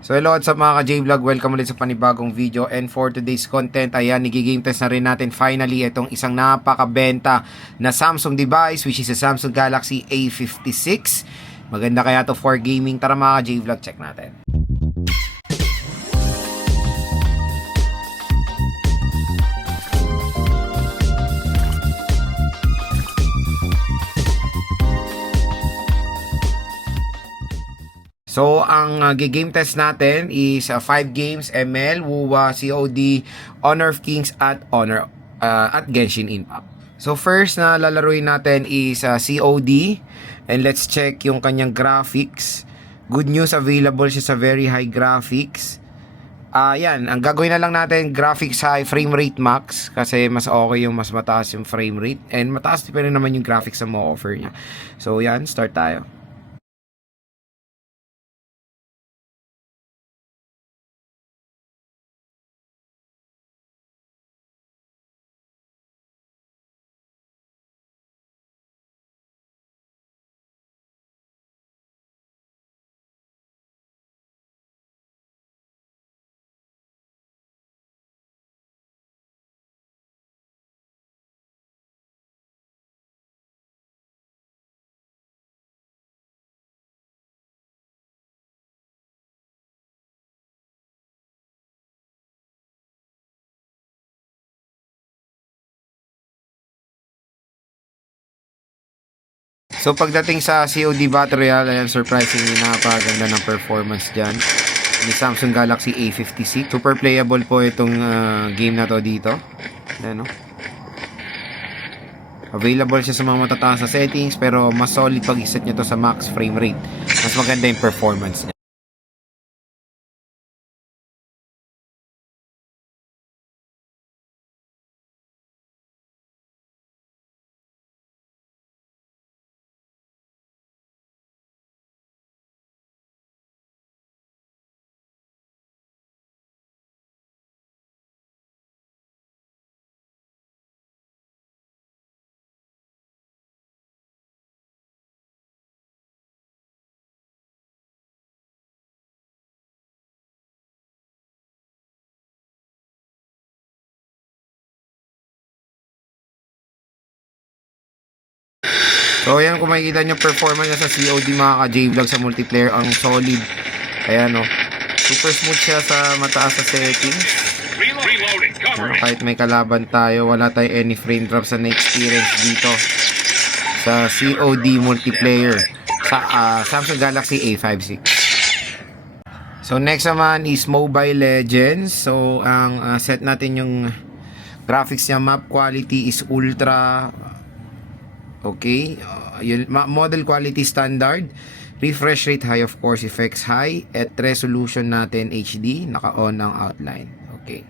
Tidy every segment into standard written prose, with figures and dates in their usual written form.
So hello at sa mga ka-J-Vlog, welcome ulit sa panibagong video. And for today's content, ayan, nagigame test na rin natin finally itong isang napakabenta na Samsung device, which is a Samsung Galaxy A56. Maganda kaya to for gaming. Tara mga ka-J-Vlog, check natin. So, ang game test natin is 5 games, ML, WUWA, COD, Honor of Kings, at Genshin Impact. So, first na lalaruin natin is COD. And let's check yung kanyang graphics. Good news, available siya sa very high graphics. Yan, ang gagawin na lang natin, graphics high, frame rate max. Kasi mas okay yung mas mataas yung frame rate. And mataas pa rin naman yung graphics na mo-offer niya. So, yan, start tayo. So pagdating sa COD Battle Royale, ayan, surprisingly napakaganda ng performance dyan ni Samsung Galaxy A56. Super playable po itong game na to dito. Ayan, no? Available siya sa mga matataas na settings, pero mas solid pag iset nyo to sa max frame rate. Mas maganda yung performance niya. So ayan, kung makikita nyo performance niya sa COD mga ka-J-Vlog sa multiplayer, ang solid. Ayan, no, super smooth siya sa mataas na settings. Kahit may kalaban tayo, wala tayo any frame drops na na-experience dito sa COD multiplayer sa Samsung Galaxy A56. So next naman is Mobile Legends. So ang set natin yung graphics niya, map quality is ultra. Okay, model quality standard, refresh rate high, of course, effects high, at resolution natin HD, naka-on ang outline. Okay.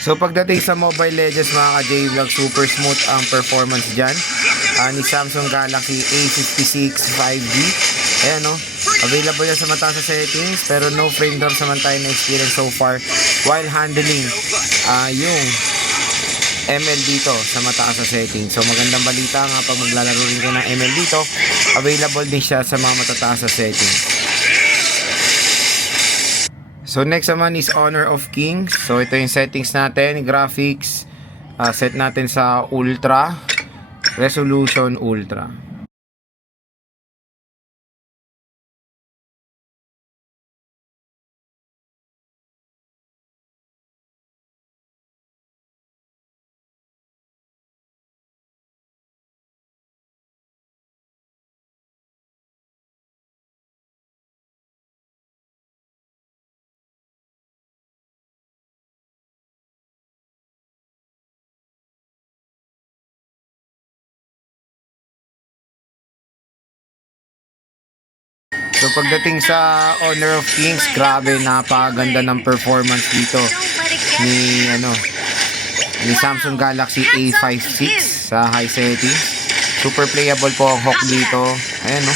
So pagdating sa Mobile Legends mga ka-J-Vlog, super smooth ang performance dyan ni Samsung Galaxy A56 5G. Ayan, no, available yan sa mataas na settings, pero no frame drops naman tayo na experience so far while handling yung ML dito sa mataas na settings. So magandang balita nga pag maglalaro rin kayo ng ML dito, available din siya sa mga matataas na settings. So next naman is Honor of Kings. So ito yung settings natin, graphics, set natin sa ultra, resolution ultra. So pagdating sa Honor of Kings, grabe, napakaganda ng performance dito ni Samsung Galaxy A56 sa high settings. Super playable po ang Hawk dito. Ayan, no.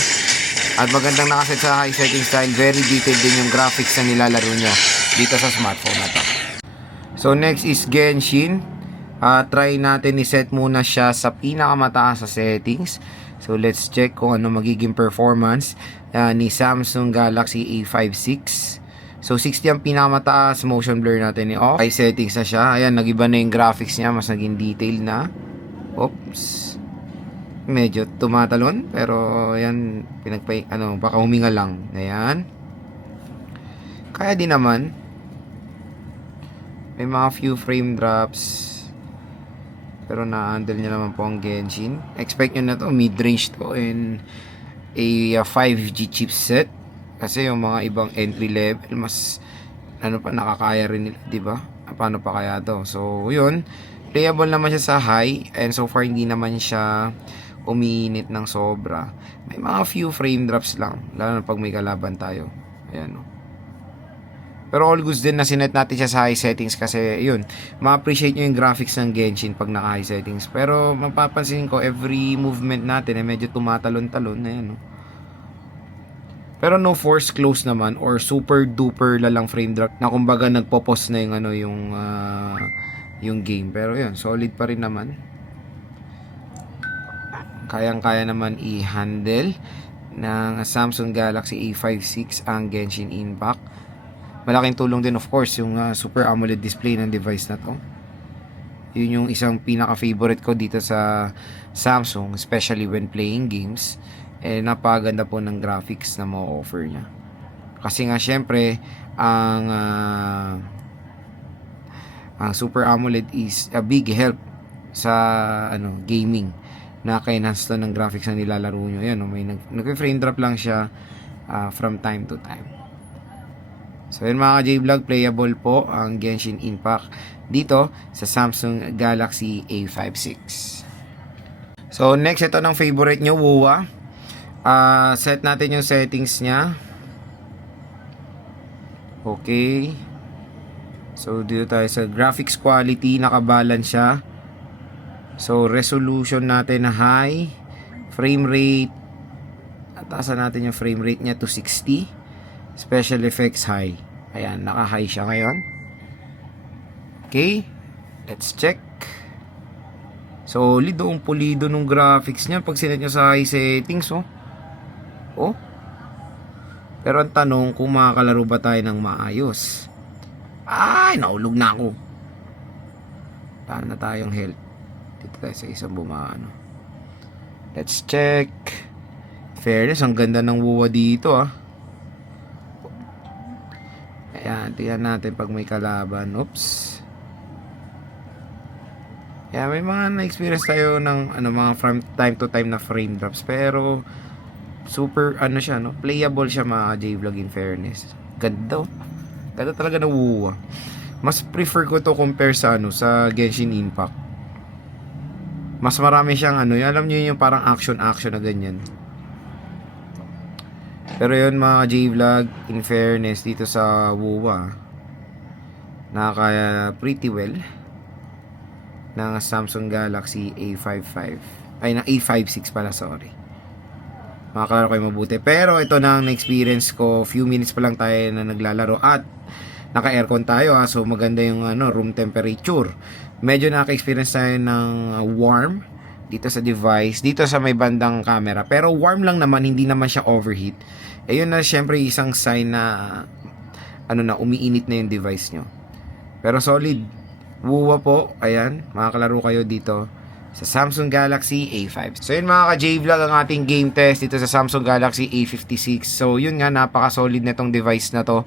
At magandang nakaset sa high settings dahil very detailed din yung graphics na nilalaro nyo dito sa smartphone na to. So next is Genshin. Try natin i-set muna siya sa pinakamataas sa settings. So let's check kung ano magiging performance ni Samsung Galaxy A56. So 60 ang pinakamataas, motion blur natin ni off. High settings na siya. Ayan, nagiba na yung graphics niya, mas naging detail na. Oops. Medyo tumatalon, pero ayan, baka huminga lang. Ayan. Kaya din naman. May mga few frame drops. Pero na-handle niya naman po ang Genshin. Expect nyo na to, mid-range to and a 5G chipset. Kasi yung mga ibang entry level, mas nakakaya rin nila, di ba? Paano pa kaya to? So, yun. Playable naman siya sa high and so far hindi naman siya umiinit ng sobra. May mga few frame drops lang, lalo na pag may kalaban tayo. Ayan, no? Pero all goods din na sinet natin siya sa high settings kasi yun, ma-appreciate nyo yung graphics ng Genshin pag naka high settings. Pero mapapansin ko every movement natin ay medyo tumatalon-talon na yan, no? Pero no force close naman or super duper lalang frame drop na kumbaga nagpo-pause na yung game. Pero yun, solid pa rin naman. Kayang-kaya naman i-handle ng Samsung Galaxy A56 ang Genshin Impact. Malaking tulong din of course yung Super AMOLED display ng device na to. Yun yung isang pinaka-favorite ko dito sa Samsung, especially when playing games. Napakaganda po ng graphics na ma-offer niya. Kasi nga syempre, ang Super AMOLED is a big help sa gaming. Naka-enhance to ng graphics na nilalaro nyo. Yan, may nag-frame drop lang siya from time to time. So yun mga J-Vlog, playable po ang Genshin Impact dito sa Samsung Galaxy A56. So next, ito ng favorite nyo, WUWA. Set natin yung settings niya. Okay. So dito tayo sa graphics quality, nakabalance siya. So resolution natin na high. Frame rate, taasan natin yung frame rate niya to 60. Special effects high. Ayan, naka-high siya ngayon. Okay, let's check. Solid, pulido nung graphics niya pag sinet nyo sa high settings, oh. Pero ang tanong, kung makakalaro ba tayo ng maayos? Ay, naulog na ako. Taan na tayong health. Dito tayo sa isang bumano. Let's check. Fairness, ang ganda ng WUWA dito, Ayan, tingnan natin pag may kalaban. Oops. Kaya may mga na-experience tayo ng mga from time to time na frame drops. Pero super siya, no? Playable siya mga J-Vlog in fairness. Ganda. Ganda talaga ng WUWA. Mas prefer ko to compare sa sa Genshin Impact. Mas marami siyang alam niyo yung parang action na ganyan. Pero yun mga J-Vlog, in fairness dito sa WUWA, nakakaya pretty well ng Samsung Galaxy A55. Ay, na A56 pala, sorry. Makakalaro kayo mabuti. Pero ito na ang na-experience ko. Few minutes pa lang tayo na naglalaro at naka-aircon tayo, so maganda yung room temperature. Medyo naka-experience tayo ng warm dito sa device, dito sa may bandang camera. Pero warm lang naman, hindi naman siya overheat. Ayun na syempre isang sign na umiinit na yung device nyo. Pero solid. Wuwa po. Ayan, makakalaro kayo dito sa Samsung Galaxy A5. So yun mga ka-J-Vlog ang ating game test dito sa Samsung Galaxy A56. So yun nga, napaka-solid na tong device na to.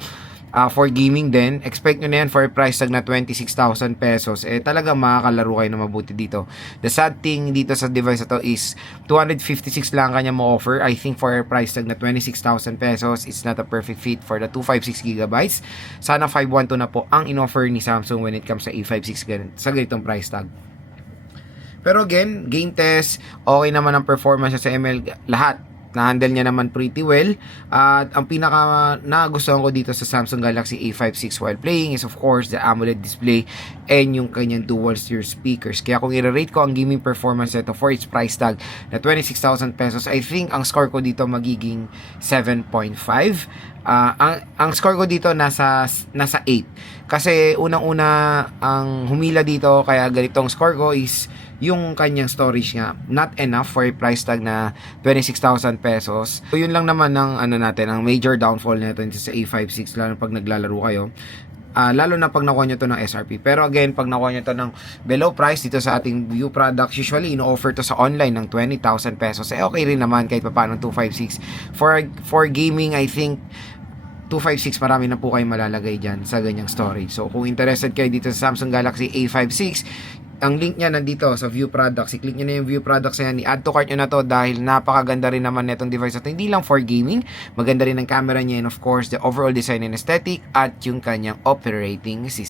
For gaming din, expect nyo na yan for a price tag na 26,000 pesos. Talagang makakalaro kayo na mabuti dito. The sad thing dito sa device na to is 256 lang kanya mo offer. I think for a price tag na 26,000 pesos, it's not a perfect fit for the 256GB. Sana 512 na po ang in-offer ni Samsung when it comes sa A56 sa ganitong price tag. Pero again, game test, okay naman ang performance sa ML, lahat. Na-handle niya naman pretty well. At ang pinaka nagustuhan ko dito sa Samsung Galaxy A56 while playing is of course the AMOLED display and yung kanyang dual steer speakers. Kaya kung i-rate ko ang gaming performance nito for its price tag na 26,000 pesos, I think ang score ko dito magiging 7.5. Ang score ko dito nasa 8. Kasi unang-una ang humila dito kaya ganitong score ko is yung kanyang storage nga not enough for a price tag na 26,000 pesos. So yun lang naman ang ang major downfall nito sa A56 lalo pag naglalaro kayo. Lalo na pag nakuha nyo to ng SRP. Pero again, pag nakuha nyo to ng below price dito sa ating view products, usually ino-offer to sa online ng 20,000 pesos. Okay rin naman kahit pa paano 256. For gaming, I think 256 marami na po kayong malalagay dyan sa ganyang storage. So kung interested kayo dito sa Samsung Galaxy A56, ang link niya nandito sa view products. I-click nyo na yung view products na yan. I-add to cart nyo na to dahil napakaganda rin naman netong device na to. Hindi lang for gaming, maganda rin ang camera niya and of course the overall design and aesthetic at yung kanyang operating system.